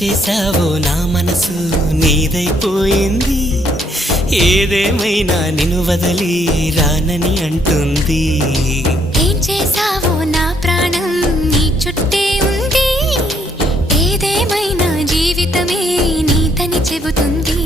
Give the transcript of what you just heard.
చేసావో నా మనసు నీదైపోయింది, ఏదేమైనా నిన్ను వదిలి రానని అంటుంది. ఏం చేసావో నా ప్రాణం నీ చుట్టే ఉంది, ఏదేమైనా జీవితమే నీతని చెబుతుంది.